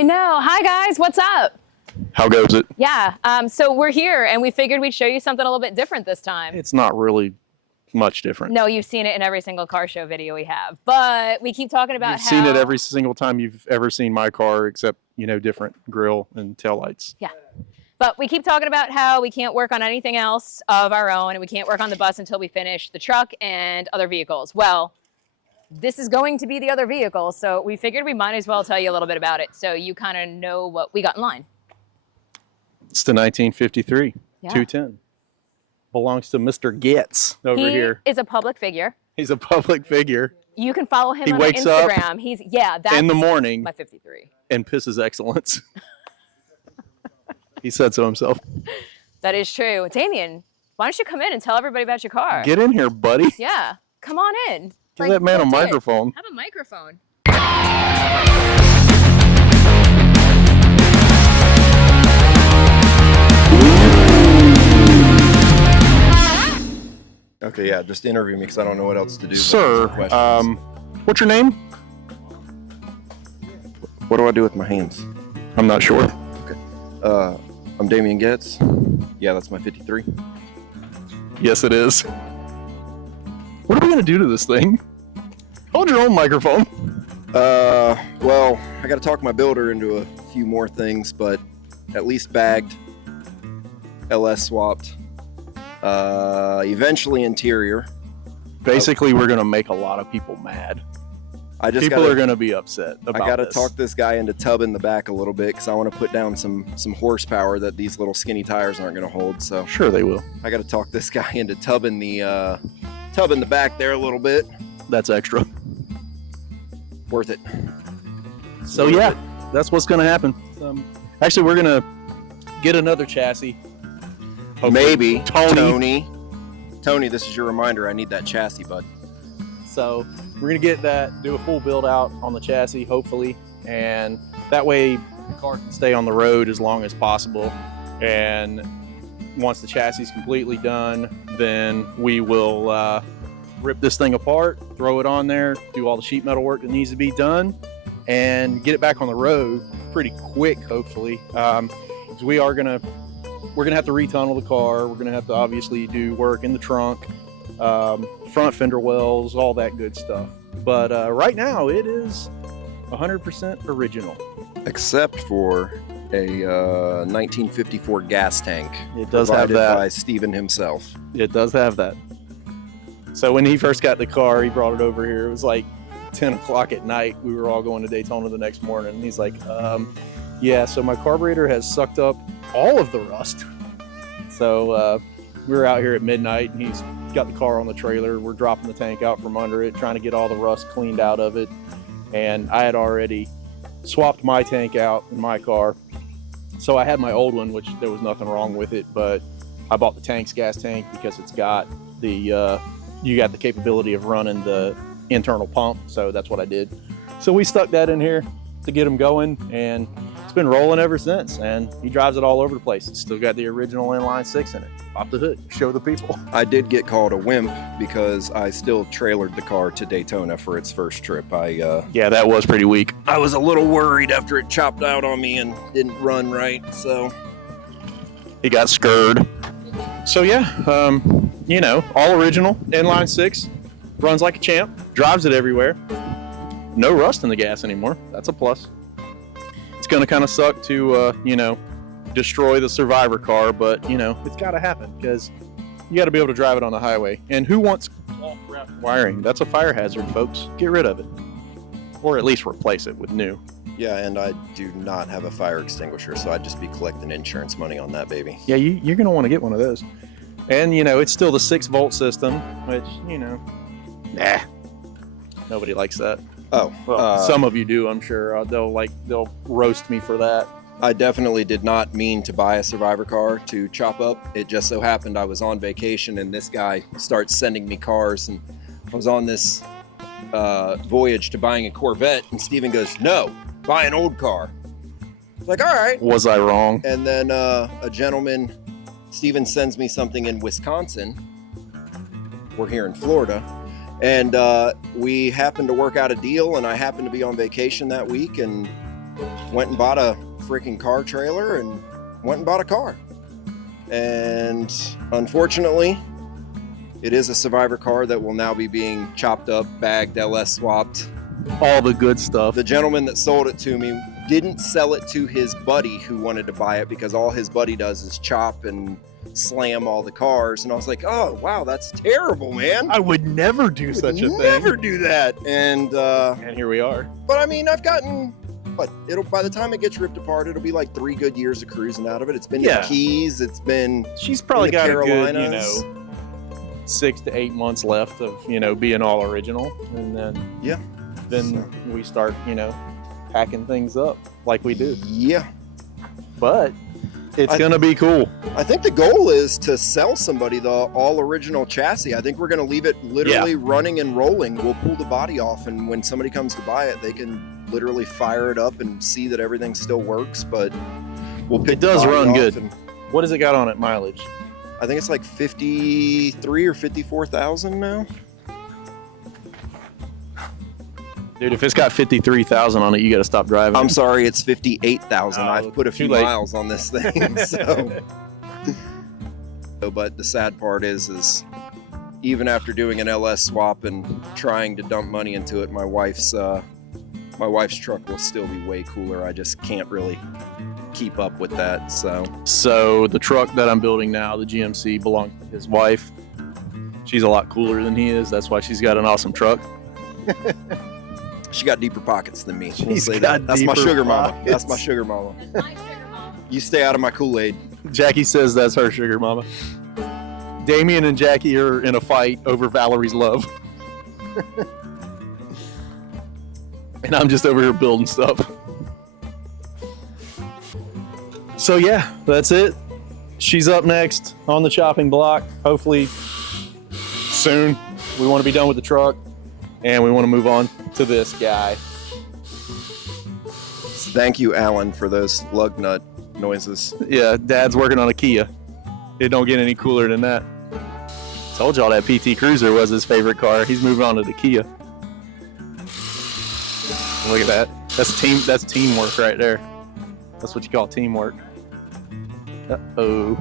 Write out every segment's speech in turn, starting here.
I know. Hi guys, what's up? How goes it? Yeah, so we're here and we figured we'd show you something a little bit different this time. It's not really much different. No, you've seen it in every single car show video we have, but we keep talking about You've seen it every single time you've ever seen my car, except, you know, different grill and taillights. Yeah. But we keep talking about how we can't work on anything else of our own and we can't work on the bus until we finish the truck and other vehicles. Well, this is going to be the other vehicle, so we figured we might as well tell you a little bit about it so you kind of know what we got in line. It's the 1953 Yeah. 210. Belongs to Mr. Getz over here. He is a public figure. He's a public figure. You can follow him He on wakes Instagram. up That's in the morning my 53. and pisses excellence. He said so himself. That is true. Damien, why don't you come in and tell everybody about your car? Get in here, buddy. Yeah, come on in. Give that man a legit. microphone. Have a microphone. Okay, yeah, just interview me because I don't know what else to do. Sir, what's your name? What do I do with my hands? I'm not sure. Okay. I'm Damien Getz. Yeah, that's my 53. Yes, it is. What are we going to do to this thing? Hold your own microphone. Well, I got to talk my builder into a few more things, but at least bagged, LS swapped, eventually interior. Basically, we're going to make a lot of people mad. People are going to be upset about I got to this. talk this guy into tubbing the back a little bit because I want to put down some horsepower that these little skinny tires aren't going to hold. So Sure they will. I got to talk this guy into tubbing the back there a little bit. That's extra. Worth it. So yeah, that's what's going to happen. Actually, we're going to get another chassis. Hopefully. Maybe. Tony, this is your reminder. I need that chassis, bud. So we're going to get that, do a full build out on the chassis, hopefully. And that way the car can stay on the road as long as possible. And once the chassis is completely done, then we will rip this thing apart, throw it on there, do all the sheet metal work that needs to be done, and get it back on the road pretty quick, hopefully. 'Cause we're gonna have to retunnel the car. We're gonna have to obviously do work in the trunk, front fender wells, all that good stuff. But right now it is 100% original. Except for a 1954 gas tank. It does have provided that. by Steven himself. It does have that. So when he first got the car, he brought it over here. It was like 10 o'clock at night. We were all going to Daytona the next morning. And he's like, yeah, so my carburetor has sucked up all of the rust. So we were out here at midnight and he's got the car on the trailer. We're dropping the tank out from under it, trying to get all the rust cleaned out of it. And I had already swapped my tank out in my car. So I had my old one, which there was nothing wrong with it, but I bought the tank's gas tank because it's got the, you got the capability of running the internal pump. So that's what I did. So we stuck that in here to get him going and it's been rolling ever since. And he drives it all over the place. It's still got the original inline six in it. Pop the hood, show the people. I did get called a wimp because I still trailered the car to Daytona for its first trip. Yeah, that was pretty weak. I was a little worried after it chopped out on me and didn't run right, so. He got scurred. So yeah, you know, all original, inline six, runs like a champ, drives it everywhere. No rust in the gas anymore. That's a plus. It's gonna kind of suck to, you know, destroy the Survivor car, but you know, it's gotta happen because you gotta be able to drive it on the highway. And who wants cloth-wrapped wiring? That's a fire hazard, folks. Get rid of it. Or at least replace it with new. Yeah, and I do not have a fire extinguisher, so I'd just be collecting insurance money on that baby. Yeah, you're gonna want to get one of those. And you know, it's still the 6-volt system, which, you know, nah, nobody likes that. Oh, Well, some of you do, I'm sure. They'll roast me for that. I definitely did not mean to buy a Survivor car to chop up. It just so happened I was on vacation and this guy starts sending me cars, and I was on this voyage to buying a Corvette, and Steven goes, no, buy an old car. I was like, all right. Was I wrong? And then a gentleman, Steven, sends me something in Wisconsin. We're here in Florida. And we happened to work out a deal, and I happened to be on vacation that week, and went and bought a freaking car trailer and went and bought a car. And unfortunately, it is a Survivor car that will now be being chopped up, bagged, LS swapped. All the good stuff. The gentleman that sold it to me didn't sell it to his buddy who wanted to buy it because all his buddy does is chop and slam all the cars. And I was like, oh, wow, that's terrible, man. I would never do such a thing. Never do that. And here we are. but I mean, I've gotten, but it'll, by the time it gets ripped apart, it'll be like 3 good years of cruising out of it. It's been Yeah. the Keys. It's been She's probably in the got a good, Carolinas. 6 to 8 months left of, being all original. And then we start, packing things up like we do. Yeah. But it's going to be cool. I think the goal is to sell somebody the all original chassis. I think we're going to leave it literally running and rolling. We'll pull the body off, and when somebody comes to buy it, they can literally fire it up and see that everything still works. But we'll pick It does the body run off good. and What has it got on it mileage? I think it's like 53 or 54,000 now. Dude, if it's got 53,000 on it, you got to stop driving. I'm sorry, it's 58,000. Oh, I've put a too few late. miles on this thing. But the sad part is even after doing an LS swap and trying to dump money into it, my wife's truck will still be way cooler. I just can't really keep up with that. So the truck that I'm building now, the GMC, belongs to his wife. She's a lot cooler than he is. That's why she's got an awesome truck. She got deeper pockets than me. We'll She's say got that. That's my deeper sugar mama. pockets. That's my sugar mama. You stay out of my Kool-Aid. Jackie says that's her sugar mama. Damien and Jackie are in a fight over Valerie's love. And I'm just over here building stuff. So yeah, that's it. She's up next on the chopping block. Hopefully soon. We want to be done with the truck and we want to move on to this guy. Thank you, Alan, for those lug nut noises. Yeah, Dad's working on a Kia. It don't get any cooler than that. Told y'all that PT Cruiser was his favorite car. He's moving on to the Kia. Look at that. That's teamwork right there. That's what you call teamwork. Uh-oh.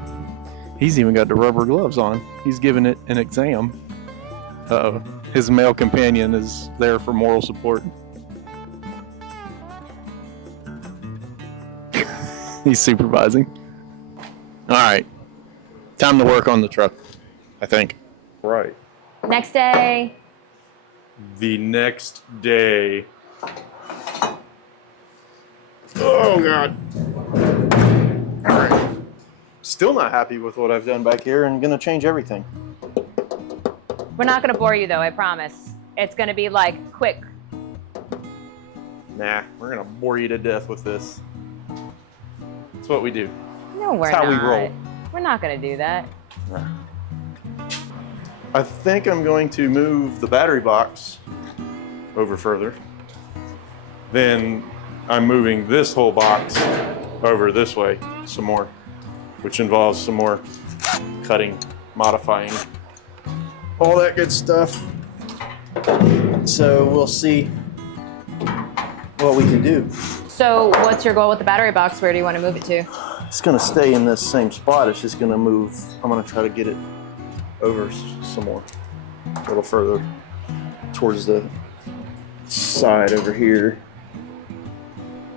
He's even got the rubber gloves on. He's giving it an exam. Uh-oh. His male companion is there for moral support. He's supervising. All right. Time to work on the truck, I think. Right. Next day. The next day. Oh, God. All right. Still not happy with what I've done back here and going to change everything. We're not going to bore you, though, I promise. It's going to be, like, quick. Nah, we're going to bore you to death with this. That's what we do. No, we're That's how not. we roll. We're not going to do that. I think I'm going to move the battery box over further. Then I'm moving this whole box over this way some more, which involves some more cutting, modifying, all that good stuff. So we'll see what we can do. So what's your goal with the battery box? Where do you want to move it to? It's gonna stay in this same spot. It's just gonna move. I'm gonna try to get it over some more, a little further towards the side over here,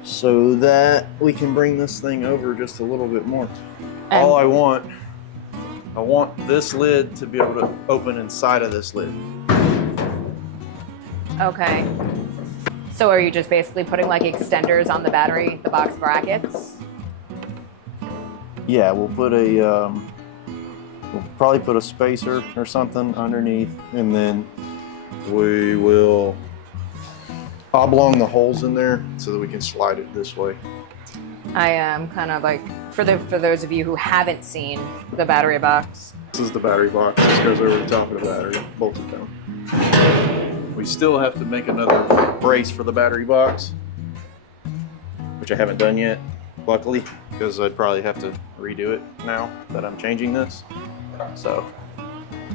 so that we can bring this thing over just a little bit more. All I want this lid to be able to open inside of this lid. Okay. So are you just basically putting like extenders on the battery, the box brackets? Yeah, we'll put we'll probably put a spacer or something underneath, and then we will oblong the holes in there so that we can slide it this way. I am kind of like, for those of you who haven't seen the battery box. This is the battery box. This goes over the top of the battery, bolted down. We still have to make another brace for the battery box, which I haven't done yet, luckily, because I'd probably have to redo it now that I'm changing this. So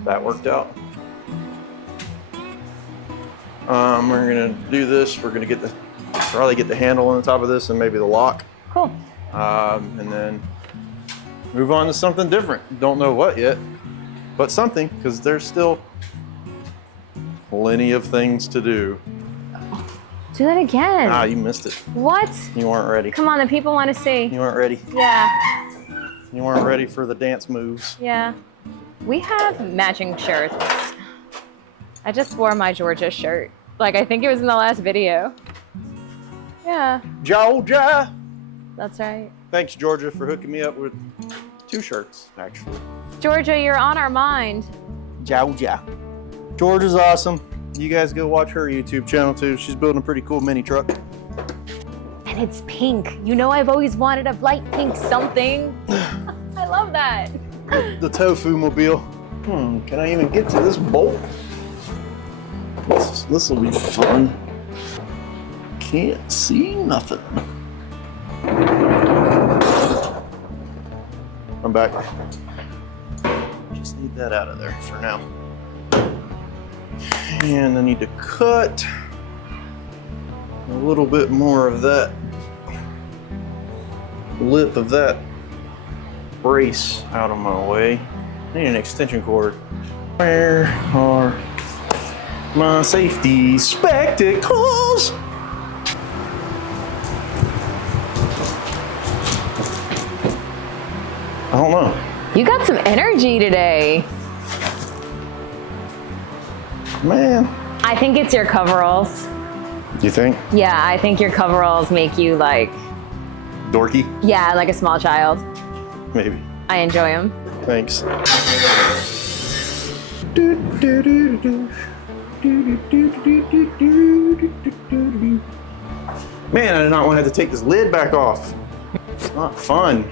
that worked out. We're gonna do this. We're gonna get the Probably get the handle on the top of this and maybe the lock. Cool. And then move on to something different. Don't know what yet, but something, because there's still plenty of things to do. Do that again. Ah, you missed it. What? You weren't ready. Come on, the people want to see. You weren't ready. Yeah. You weren't ready for the dance moves. Yeah. We have matching shirts. I just wore my Georgia shirt. Like, I think it was in the last video. Yeah. Georgia! That's right. Thanks, Georgia, for hooking me up with 2 shirts, actually. Georgia, you're on our mind. Georgia. Georgia's awesome. You guys go watch her YouTube channel, too. She's building a pretty cool mini truck. And it's pink. You know I've always wanted a light pink something. I love that. The tofu mobile. Can I even get to this bolt? This will be fun. Can't see nothing. I'm back. Just need that out of there for now. And I need to cut a little bit more of that lip of that brace out of my way. I need an extension cord. Where are my safety spectacles? I don't know. You got some energy today. Man. I think it's your coveralls. You think? Yeah, I think your coveralls make you like, Dorky? yeah, like a small child. Maybe. I enjoy them. Thanks. Man, I did not want to have to take this lid back off. It's not fun.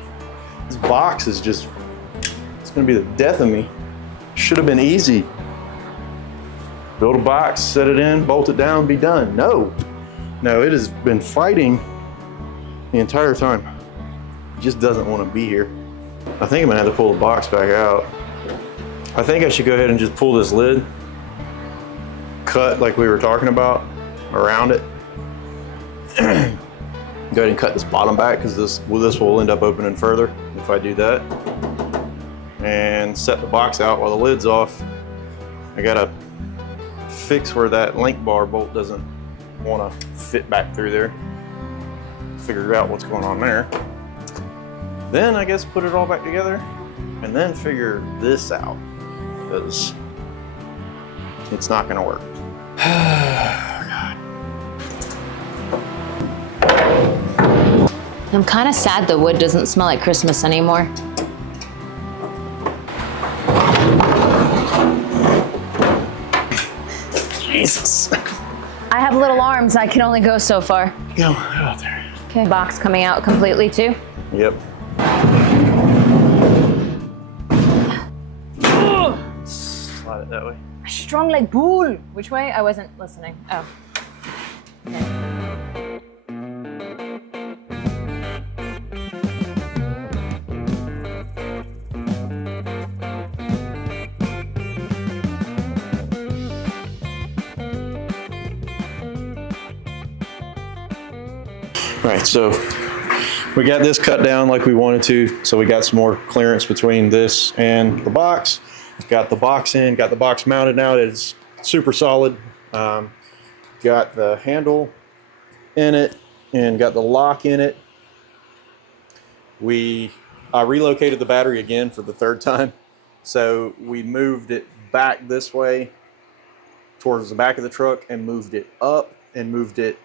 This box is just, it's gonna be the death of me. Should have been easy. Build a box, set it in, bolt it down, be done. No, it has been fighting the entire time. It just doesn't want to be here. I think I'm gonna have to pull the box back out. I think I should go ahead and just pull this lid, cut like we were talking about around it. Go ahead and cut this bottom back because this will end up opening further if I do that. And set the box out while the lid's off. I gotta fix where that link bar bolt doesn't want to fit back through there. Figure out what's going on there. Then I guess put it all back together and then figure this out because it's not gonna work. God. I'm kind of sad the wood doesn't smell like Christmas anymore. Jesus. I have little arms, I can only go so far. Go out there. Okay, box coming out completely too. Yep. Slide it that way. Strong like bull. Which way? I wasn't listening. Oh. Right, so we got this cut down like we wanted to, so we got some more clearance between this and the box. Got the box in, got the box mounted now. It's super solid. Got the handle in it and got the lock in it. I relocated the battery again for the 3rd time. So we moved it back this way towards the back of the truck and moved it up and moved it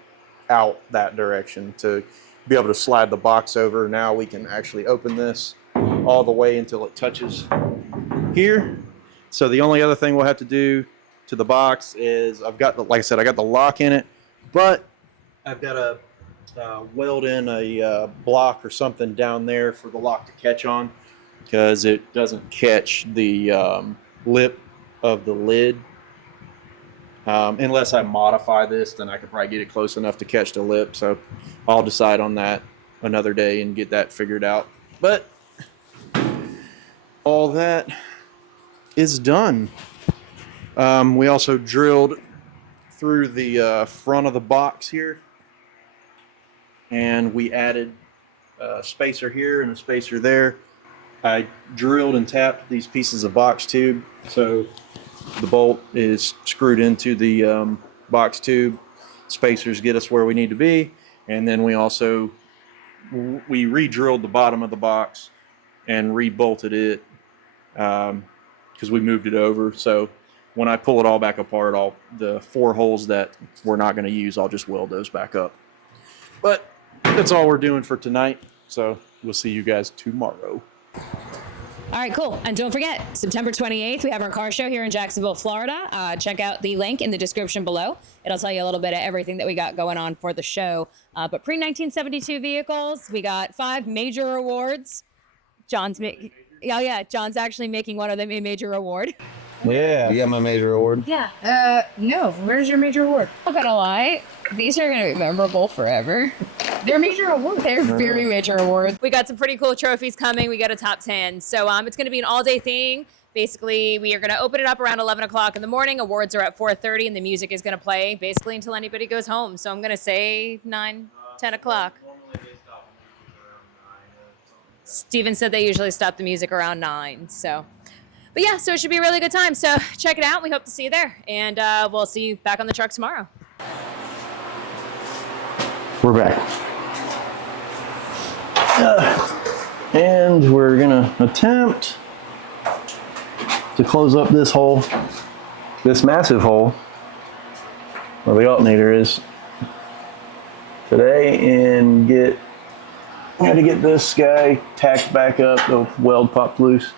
out that direction to be able to slide the box over. Now we can actually open this all the way until it touches here. So the only other thing we'll have to do to the box is I've got like I said, I got the lock in it, but I've got to weld in a block or something down there for the lock to catch on because it doesn't catch the lip of the lid. Unless I modify this, then I could probably get it close enough to catch the lip. So I'll decide on that another day and get that figured out. But all that is done. We also drilled through the front of the box here and we added a spacer here and a spacer there. I drilled and tapped these pieces of box tube, so the bolt is screwed into the box tube. Spacers get us where we need to be, and then we re-drilled the bottom of the box and re-bolted it because we moved it over. So when I pull it all back apart, the 4 holes that we're not going to use, I'll just weld those back up. But that's all we're doing for tonight, so we'll see you guys tomorrow. All right, cool. And don't forget, September 28th, we have our car show here in Jacksonville, Florida. Check out the link in the description below. It'll tell you a little bit of everything that we got going on for the show. But pre-1972 vehicles, we got 5 major awards. John's actually making one of them a major award. Yeah, you got my major award. Yeah. No, where's your major award? I'm not gonna lie, these are gonna be memorable forever. They're major awards. They're very major awards. We got some pretty cool trophies coming. We got a top 10. So it's gonna be an all-day thing. Basically, we are gonna open it up around 11 o'clock in the morning. Awards are at 4:30, and the music is gonna play basically until anybody goes home. So I'm gonna say 9, 10 o'clock. Steven said they usually stop the music around 9. So. But yeah, so it should be a really good time. So check it out. We hope to see you there. And we'll see you back on the truck tomorrow. We're back. And we're gonna attempt to close up this hole, this massive hole where the alternator is today, and I gotta get this guy tacked back up. The weld popped loose,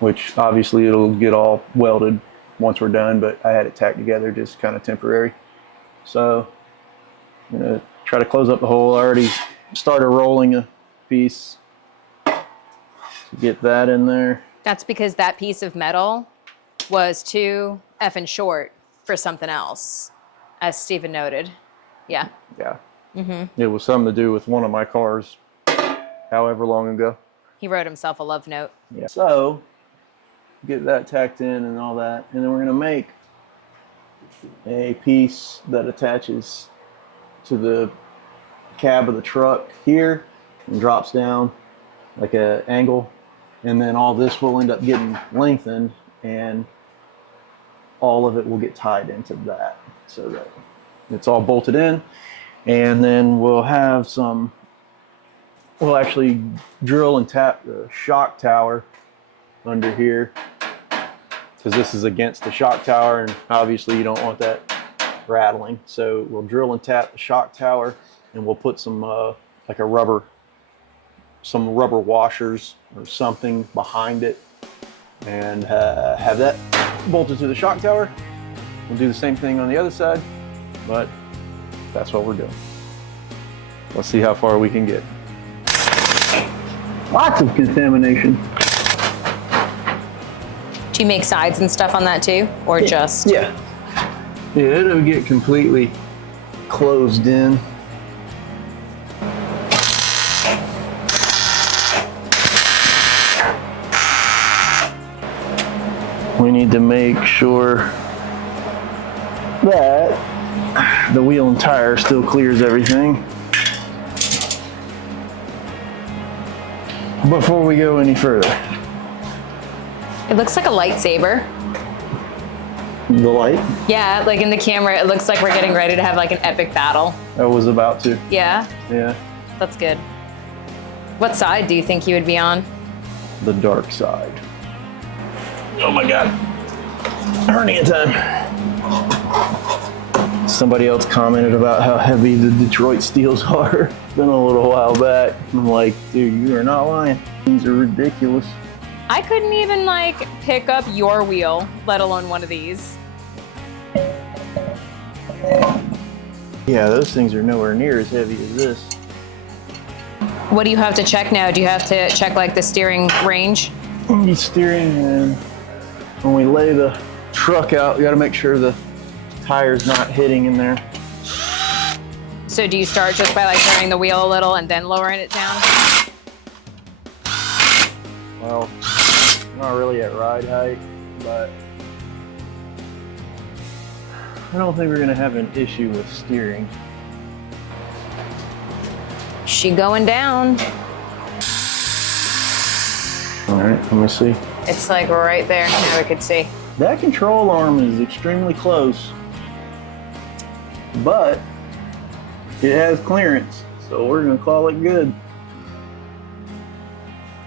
which obviously it'll get all welded once we're done, but I had it tacked together just kind of temporary. So I'm gonna try to close up the hole. I already started rolling a piece to get that in there. That's because that piece of metal was too effing short for something else, as Steven noted. Yeah. Yeah. It was something to do with one of my cars however long ago. He wrote himself a love note. Yeah. So get that tacked in and all that, and then we're gonna make a piece that attaches to the cab of the truck here and drops down like an angle, and then all this will end up getting lengthened, and all of it will get tied into that so that it's all bolted in. And then we'll actually drill and tap the shock tower under here, because this is against the shock tower, and obviously you don't want that rattling. So we'll drill and tap the shock tower, and we'll put some rubber washers or something behind it, and have that bolted to the shock tower. We'll do the same thing on the other side, but that's what we're doing. Let's see how far we can get. Lots of contamination. Do you make sides and stuff on that too? Or just? Yeah, it'll get completely closed in. We need to make sure that the wheel and tire still clears everything before we go any further. It looks like a lightsaber. The light? Yeah, like in the camera, it looks like we're getting ready to have like an epic battle. I was about to. Yeah? Yeah. That's good. What side do you think you would be on? The dark side. Oh my God. Hernia time. Somebody else commented about how heavy the Detroit steels are. It's been a little while back. I'm like, dude, you are not lying. These are ridiculous. I couldn't even like pick up your wheel, let alone one of these. Yeah, those things are nowhere near as heavy as this. What do you have to check now? Do you have to check like the steering range? The steering, and when we lay the truck out, we got to make sure the tire's not hitting in there. So do you start just by like turning the wheel a little and then lowering it down? Well, not really at ride height, but I don't think we're gonna have an issue with steering. She going down. All right, let me see. It's like right there. Now we could see. That control arm is extremely close, but it has clearance, so we're gonna call it good.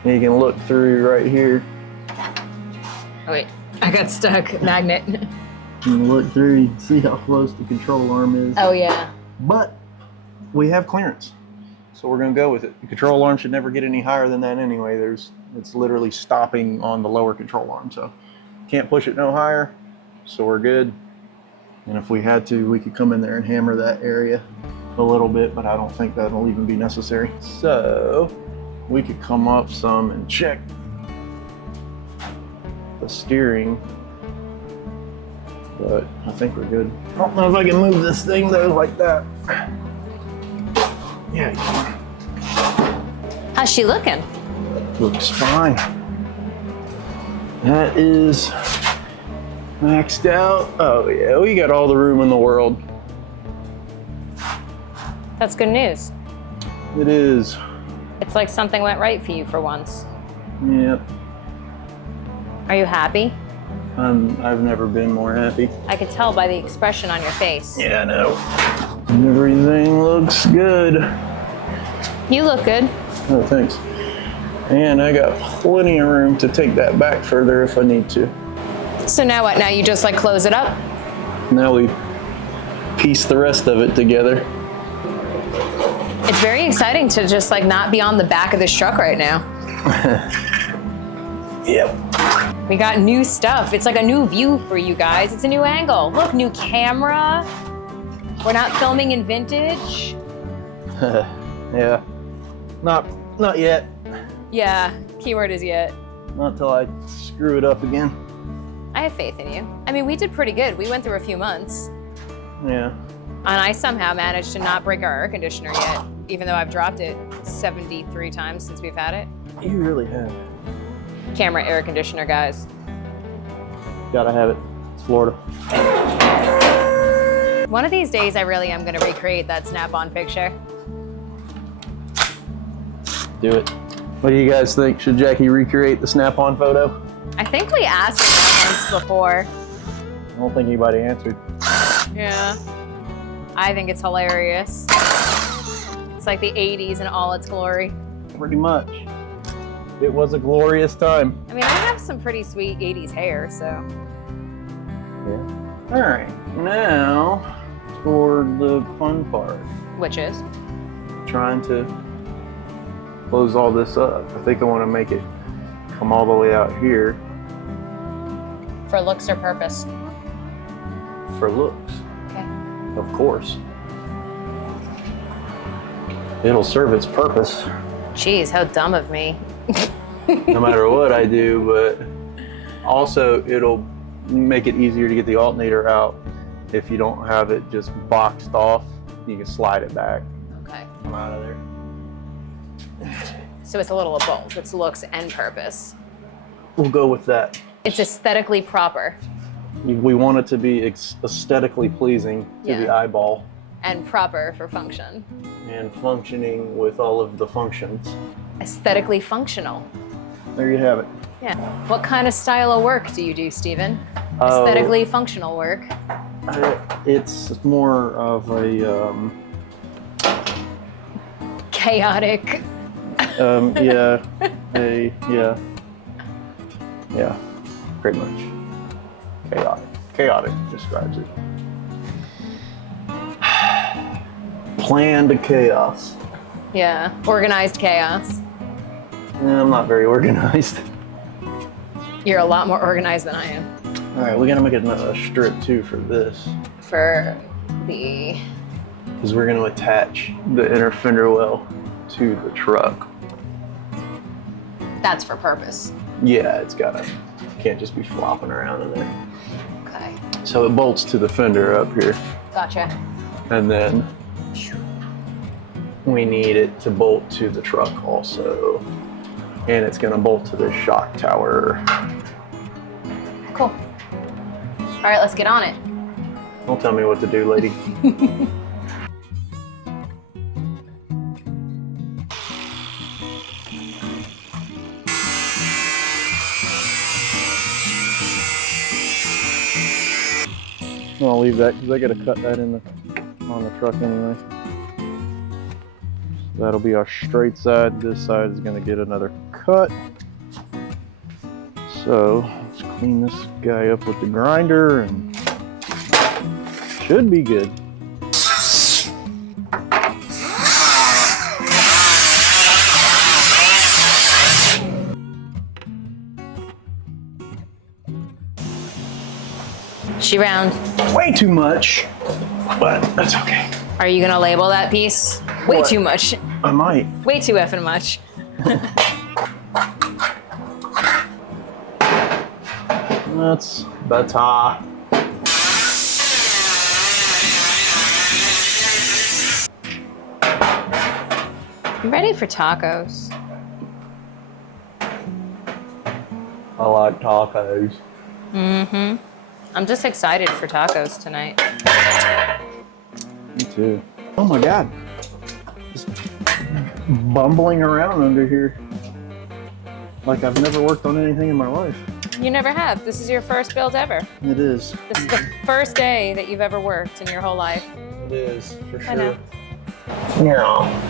You can look through right here. Oh wait, I got stuck. Magnet. You can look through, you can see how close the control arm is. Oh yeah. But we have clearance, so we're gonna go with it. The control arm should never get any higher than that anyway. It's literally stopping on the lower control arm, so can't push it no higher, so we're good. And if we had to, we could come in there and hammer that area a little bit, but I don't think that'll even be necessary. So we could come up some and check the steering, but I think we're good. I don't know if I can move this thing though like that. Yeah, you can. How's she looking? Looks fine. That is maxed out. Oh yeah, we got all the room in the world. That's good news. It is. It's like something went right for you for once. Yep. Are you happy? I've never been more happy. I could tell by the expression on your face. Yeah, I know. Everything looks good. You look good. Oh, thanks. And I got plenty of room to take that back further if I need to. So now what? Now you just like close it up? Now we piece the rest of it together. It's very exciting to just like not be on the back of this truck right now. Yep. We got new stuff. It's like a new view for you guys. It's a new angle. Look, new camera. We're not filming in vintage. Yeah. Not yet. Yeah, keyword is yet. Not till I screw it up again. I have faith in you. I mean, we did pretty good. We went through a few months. Yeah. And I somehow managed to not break our air conditioner yet, even though I've dropped it 73 times since we've had it. You really have. Camera air conditioner, guys. Gotta have it. It's Florida. One of these days, I really am gonna recreate that Snap-on picture. Do it. What do you guys think? Should Jackie recreate the Snap-on photo? I think we asked her that once before. I don't think anybody answered. Yeah. I think it's hilarious. It's like the 80s in all its glory. Pretty much. It was a glorious time. I mean, I have some pretty sweet 80s hair, so. Yeah. All right, now for the fun part. Which is? Trying to close all this up. I think I want to make it come all the way out here For looks or purpose? for looks. Okay. Of course. It'll serve its purpose Jeez, how dumb of me. no matter what I do, but also it'll make it easier to get the alternator out if you don't have it just boxed off. You can slide it back. Okay. Come out of there. So it's a little of both. It's looks and purpose. We'll go with that. It's aesthetically proper We want it to be aesthetically pleasing to the Yeah. eyeball and proper for function. and functioning with all of the functions. Aesthetically functional. There you have it. Yeah. What kind of style of work do you do, Steven? Oh. Aesthetically functional work. It's more of a, Chaotic. yeah, yeah, pretty much. Chaotic. Chaotic describes it. Planned chaos. Yeah. Organized chaos. I'm not very organized. You're a lot more organized than I am. All right, we're gonna make another strip too for this, For the... because we're gonna attach the inner fender well to the truck. That's for purpose. Yeah, it's gotta, can't just be flopping around in there. Okay. So it bolts to the fender up here, Gotcha. and then we need it to bolt to the truck also. And it's gonna bolt to the shock tower. Cool. All right, let's get on it. Don't tell me what to do, lady. I'll leave that because I got to cut that in on the truck anyway. So that'll be our straight side. This side is going to get another cut. So let's clean this guy up with the grinder and should be good. She round. Way too much, but that's okay. Are you gonna label that piece? Way What? too much. I might. Way too effing much. That's better. I'm ready for tacos. I like tacos. Mm-hmm. I'm just excited for tacos tonight. Me too. Oh my God. Just bumbling around under here. Like I've never worked on anything in my life. You never have. This is your first build ever. It is. This is the first day that you've ever worked in your whole life. It is, for sure. I know. Yeah.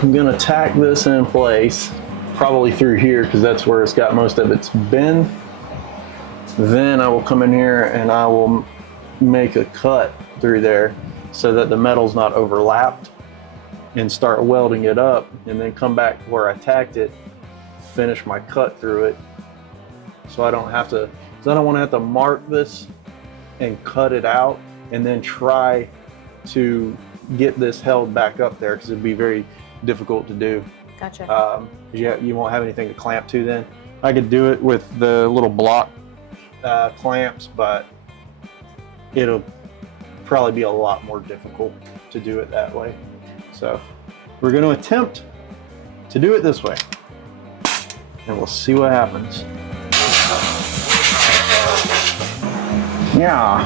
I'm gonna tack this in place, probably through here because that's where it's got most of its bend. Then I will come in here and I will make a cut through there so that the metal's not overlapped and start welding it up and then come back where I tacked it, finish my cut through it. So I don't have to, because I don't want to have to mark this and cut it out and then try to get this held back up there because it'd be very difficult to do. Gotcha. You won't have anything to clamp to then. I could do it with the little block clamps, but it'll probably be a lot more difficult to do it that way. So we're going to attempt to do it this way and we'll see what happens. Yeah.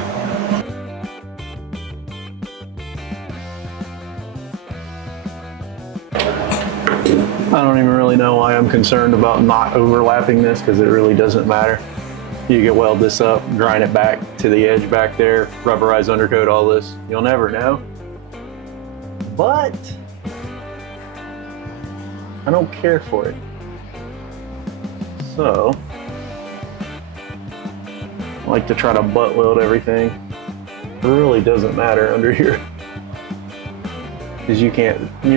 I don't even really know why I'm concerned about not overlapping this because it really doesn't matter. You can weld this up, grind it back to the edge back there, rubberize undercoat, all this. You'll never know. But I don't care for it. So I like to try to butt weld everything. It really doesn't matter under here. Because you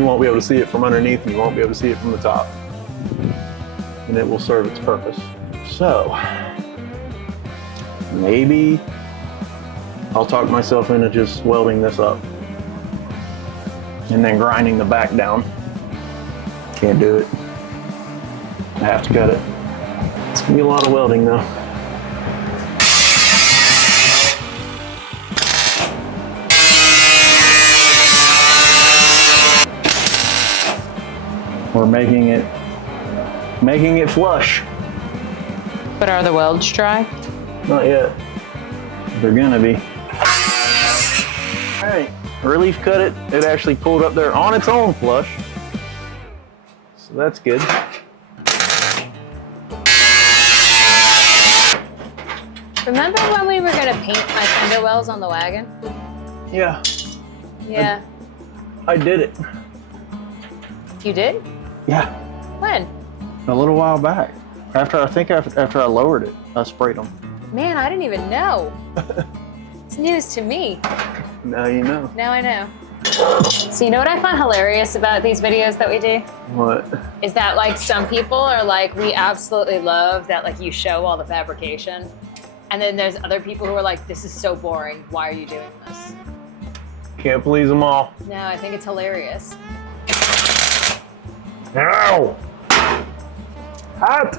won't be able to see it from underneath and you won't be able to see it from the top. And it will serve its purpose. So maybe I'll talk myself into just welding this up and then grinding the back down. Can't do it. I have to cut it. It's gonna be a lot of welding though. We're making it flush. But are the welds dry? Not yet. They're gonna be. All right, relief cut it. It actually pulled up there on its own flush. So that's good. Remember when we were gonna paint my fender wells on the wagon? Yeah, Yeah. I did it. You did? Yeah, When? a little while back. After I lowered it, I sprayed them. Man, I didn't even know. It's news to me. Now you know. Now I know. So you know what I find hilarious about these videos that we do? What? Is that like some people are like, we absolutely love that like you show all the fabrication. And then there's other people who are like, this is so boring. Why are you doing this? Can't please them all. No, I think it's hilarious. Ow! Hot!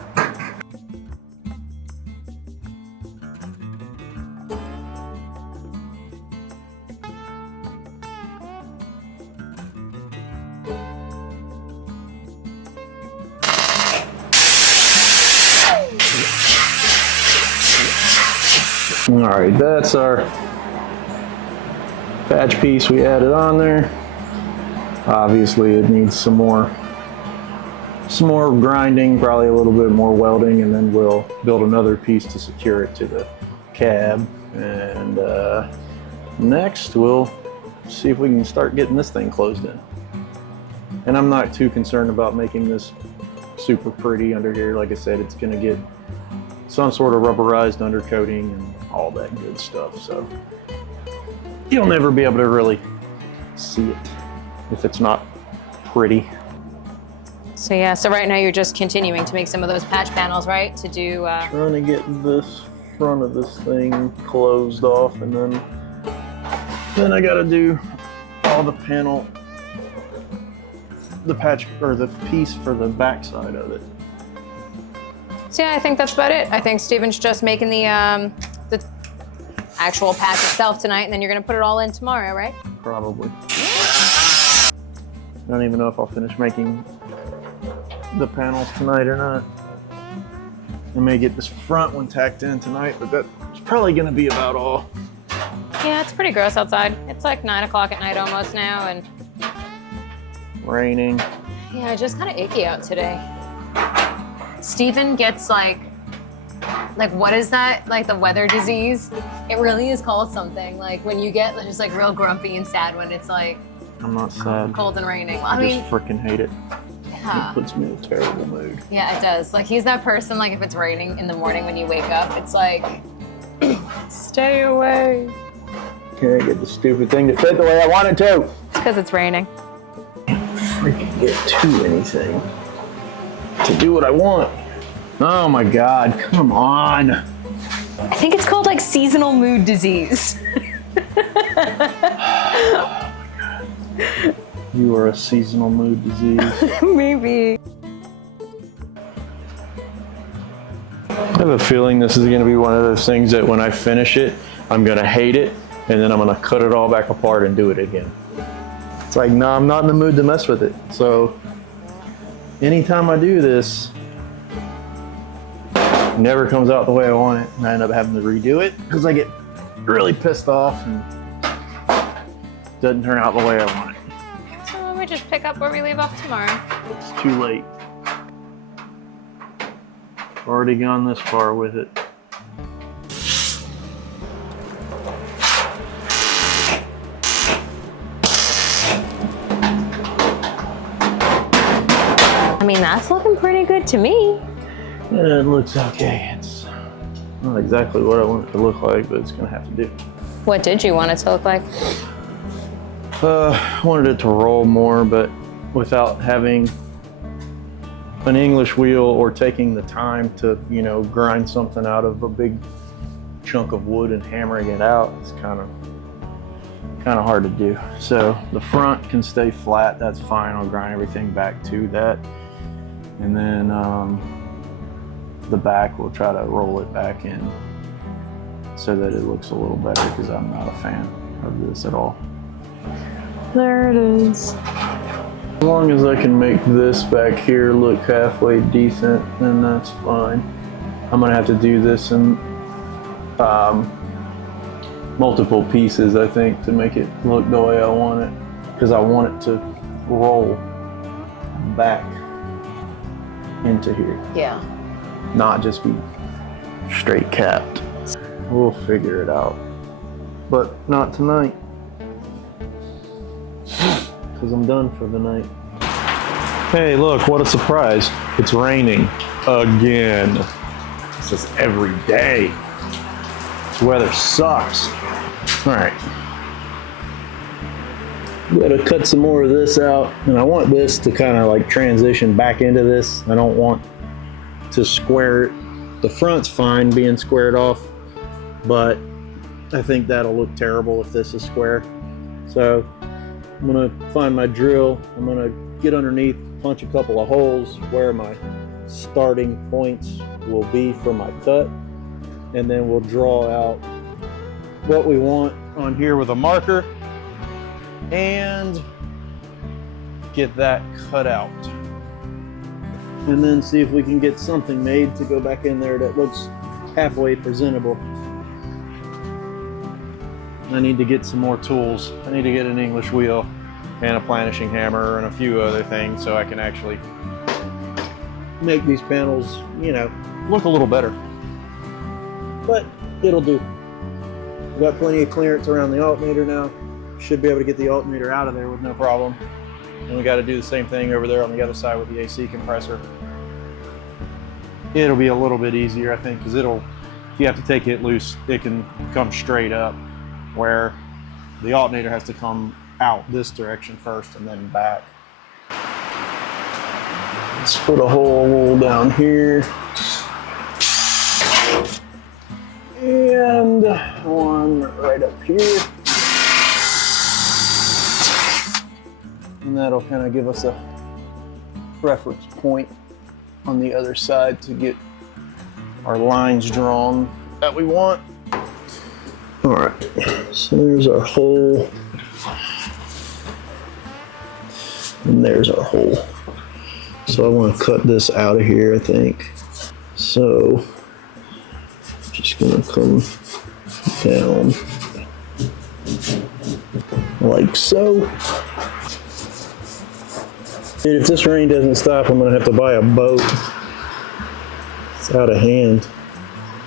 All right, that's our patch piece we added on there. Obviously it needs some more grinding, probably a little bit more welding, and then we'll build another piece to secure it to the cab. And next we'll see if we can start getting this thing closed in. And I'm not too concerned about making this super pretty under here. Like I said, it's gonna get some sort of rubberized undercoating and all that good stuff. So you'll never be able to really see it if it's not pretty. So yeah, so right now you're just continuing to make some of those patch panels, right? To do, Trying to get this front of this thing closed off, and then I gotta do all the panel, the patch, or the piece for the back side of it. so yeah, I think that's about it. I think Steven's just making the actual patch itself tonight, and then you're gonna put it all in tomorrow, right? Probably. I don't even know if I'll finish making the panels tonight or not. I may get this front one tacked in tonight, but that's probably gonna be about all. Yeah, it's pretty gross outside. It's like 9 o'clock at night almost now, and Raining. yeah, just kind of icky out today. Steven gets like what is that? Like the weather disease? It really is called something. Like when you get just like real grumpy and sad when it's like I'm not sad. cold and raining. Well, I I mean, just freaking hate it. yeah. It puts me in a terrible mood. Yeah, it does. Like he's that person, like if it's raining in the morning when you wake up, it's like, stay away. Can't get the stupid thing to fit the way I want it to. It's because it's raining. Freaking get to anything to do what I want. Oh my God, come on. I think it's called like seasonal mood disease. You are a seasonal mood disease. Maybe. I have a feeling this is gonna be one of those things that when I finish it, I'm gonna hate it, and then I'm gonna cut it all back apart and do it again. It's like, no, I'm not in the mood to mess with it. So anytime I do this, it never comes out the way I want it, and I end up having to redo it because I get really pissed off and it doesn't turn out the way I want it. So we just pick up where we leave off tomorrow. It's too late. Already gone this far with it. I mean, that's looking pretty good to me. Yeah, it looks okay. It's not exactly what I want it to look like, but it's gonna have to do. What did you want it to look like? I wanted it to roll more, but without having an English wheel or taking the time to, you know, grind something out of a big chunk of wood and hammering it out. It's kind of hard to do. So the front can stay flat. That's fine. I'll grind everything back to that, and then the back we'll try to roll it back in so that it looks a little better, because I'm not a fan of this at all. There it is. As long as I can make this back here look halfway decent, then that's fine. I'm gonna have to do this in multiple pieces, I think, to make it look the way I want it, because I want it to roll back into here, Yeah. not just be straight capped. We'll figure it out, but not tonight, because I'm done for the night. Hey, look, what a surprise. It's raining again. This is every day. This weather sucks. All right. Gotta cut some more of this out, and I want this to kind of like transition back into this. I don't want to square it. The front's fine being squared off, but I think that'll look terrible if this is square. So I'm gonna find my drill. I'm gonna get underneath, punch a couple of holes where my starting points will be for my cut, and then we'll draw out what we want on here with a marker and get that cut out, and then see if we can get something made to go back in there that looks halfway presentable. I need to get some more tools. I need to get an English wheel and a planishing hammer and a few other things so I can actually make these panels, you know, look a little better. But it'll do. We've got plenty of clearance around the alternator now. Should be able to get the alternator out of there with no problem. And we got to do the same thing over there on the other side with the AC compressor. It'll be a little bit easier, I think, because if you have to take it loose, it can come straight up, where the alternator has to come out this direction first and then back. Let's put a hole down here. And one right up here. And that'll kind of give us a reference point on the other side to get our lines drawn that we want. All right, so there's our hole. And there's our hole. So I want to cut this out of here, I think. So just gonna come down like so. Dude, if this rain doesn't stop, I'm gonna have to buy a boat. It's out of hand.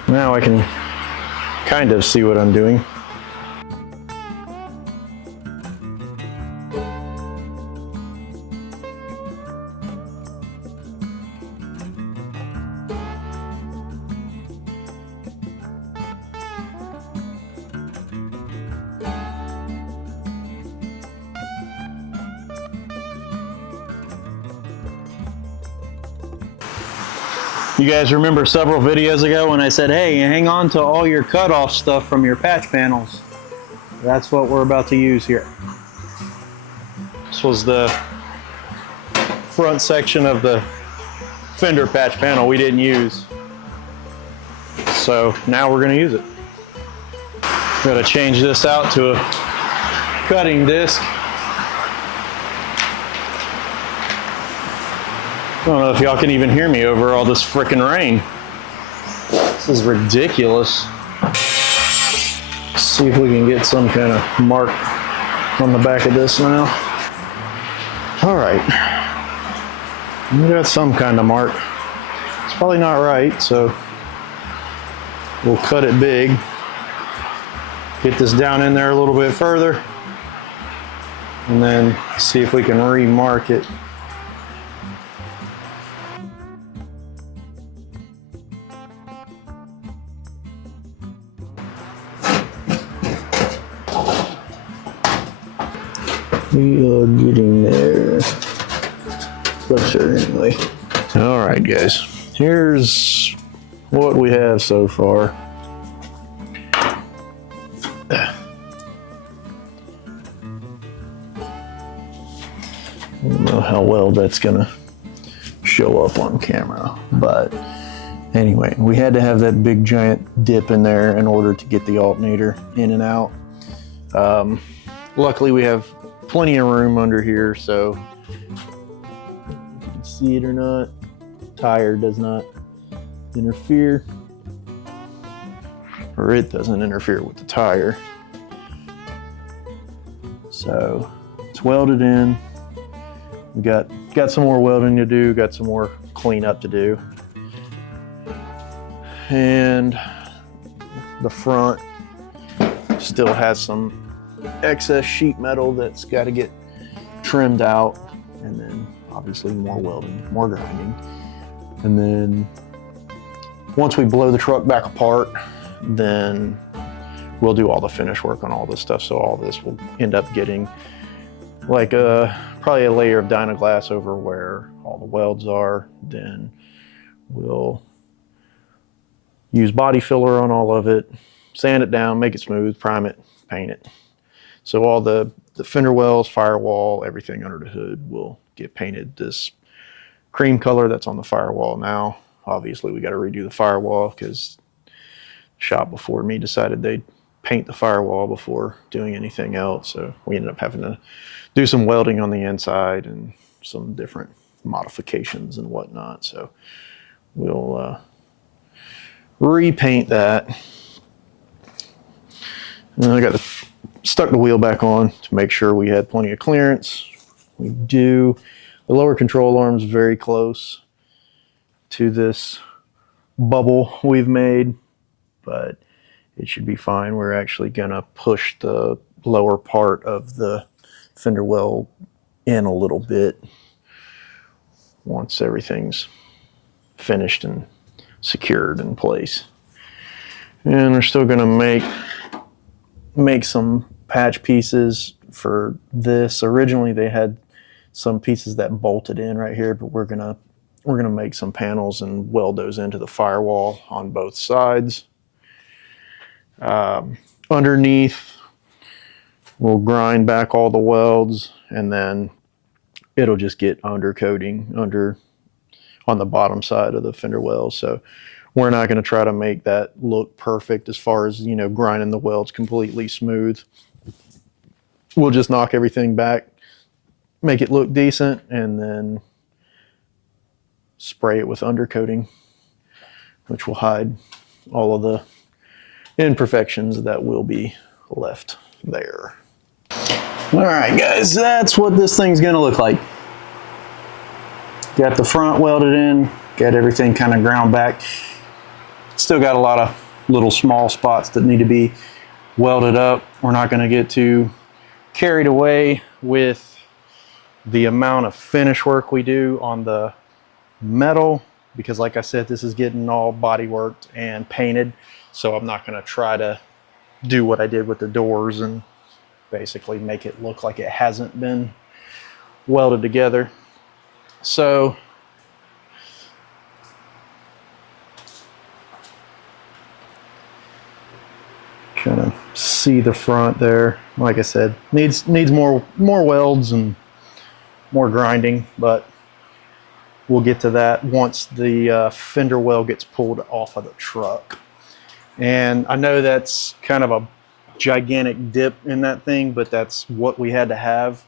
Now I can kind of see what I'm doing. You guys remember several videos ago when I said, hey, hang on to all your cutoff stuff from your patch panels. That's what we're about to use here. This was the front section of the fender patch panel we didn't use. So now we're gonna use it. Gotta change this out to a cutting disc. I don't know if y'all can even hear me over all this frickin' rain. This is ridiculous. Let's see if we can get some kind of mark on the back of this now. All right, we got some kind of mark. It's probably not right, so we'll cut it big. Get this down in there a little bit further, and then see if we can remark it. We are getting there. Closer anyway. All right, guys. Here's what we have so far. I don't know how well that's gonna show up on camera, but anyway, we had to have that big giant dip in there in order to get the alternator in and out. Luckily, we have plenty of room under here, so if you can see it or not, tire does not interfere, or it doesn't interfere with the tire. So it's welded in. We got some more welding to do, got some more cleanup to do. And the front still has some excess sheet metal that's got to get trimmed out, and then obviously more welding, more grinding. And then once we blow the truck back apart, then we'll do all the finish work on all this stuff. So all this will end up getting like probably a layer of Dynaglass over where all the welds are. Then we'll use body filler on all of it, sand it down, make it smooth, prime it, paint it. So all the fender wells, firewall, everything under the hood will get painted this cream color that's on the firewall now. Obviously, we got to redo the firewall because the shop before me decided they'd paint the firewall before doing anything else. So we ended up having to do some welding on the inside and some different modifications and whatnot. So we'll repaint that. And I got the stuck the wheel back on to make sure we had plenty of clearance. We do. The lower control arm's very close to this bubble we've made, but it should be fine. We're actually gonna push the lower part of the fender well in a little bit once everything's finished and secured in place. And we're still gonna make some patch pieces for this. Originally they had some pieces that bolted in right here, but we're gonna make some panels and weld those into the firewall on both sides. Underneath, we'll grind back all the welds, and then it'll just get undercoating on the bottom side of the fender well. So we're not going to try to make that look perfect as far as, you know, grinding the welds completely smooth. We'll just knock everything back, make it look decent, and then spray it with undercoating, which will hide all of the imperfections that will be left there. All right, guys, that's what this thing's gonna look like. Got the front welded in, got everything kind of ground back. Still got a lot of little small spots that need to be welded up. We're not gonna get too carried away with the amount of finish work we do on the metal, because like I said, this is getting all body worked and painted. So I'm not gonna try to do what I did with the doors and basically make it look like it hasn't been welded together. So kind of see the front there. Like I said, needs more welds and more grinding, but we'll get to that once the fender well gets pulled off of the truck. And I know that's kind of a gigantic dip in that thing, but that's what we had to have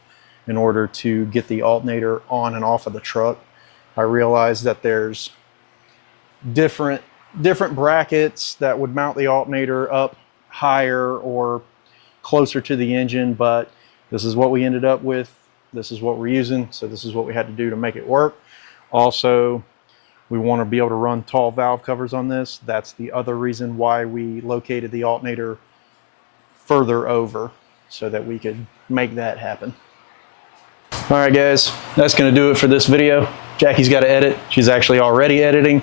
in order to get the alternator on and off of the truck. I realized that there's different brackets that would mount the alternator up higher or closer to the engine, but this is what we ended up with. This is what we're using, so this is what we had to do to make it work. Also, we want to be able to run tall valve covers on this. That's the other reason why we located the alternator further over, so that we could make that happen. All right, guys, that's going to do it for this video. Jackie's got to edit. She's actually already editing,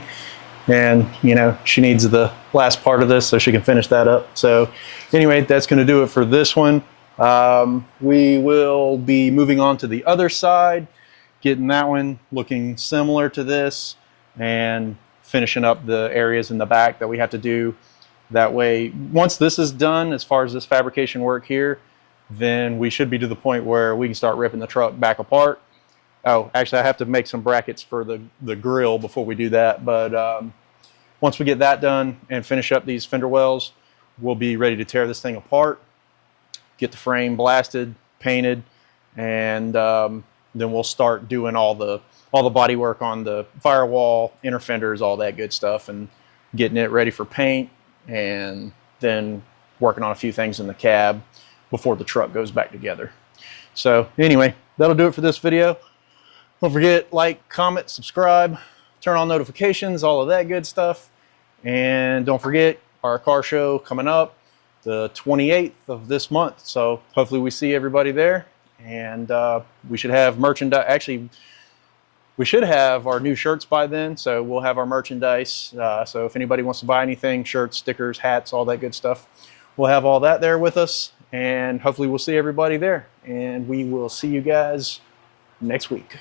and you know, she needs the last part of this so she can finish that up. So anyway, that's going to do it for this one. We will be moving on to the other side, getting that one looking similar to this, and finishing up the areas in the back that we have to do. That way, once this is done, as far as this fabrication work here, then we should be to the point where we can start ripping the truck back apart. Oh, actually, I have to make some brackets for the grill before we do that. But once we get that done and finish up these fender wells, we'll be ready to tear this thing apart, get the frame blasted, painted, and then we'll start doing all the body work on the firewall, inner fenders, all that good stuff, and getting it ready for paint, and then working on a few things in the cab before the truck goes back together. So anyway, that'll do it for this video. Don't forget, like, comment, subscribe, turn on notifications, all of that good stuff. And don't forget our car show coming up the 28th of this month. So hopefully we see everybody there, and we should have merchandise. Actually, we should have our new shirts by then, so we'll have our merchandise. So if anybody wants to buy anything, shirts, stickers, hats, all that good stuff, we'll have all that there with us, and hopefully we'll see everybody there. And we will see you guys next week.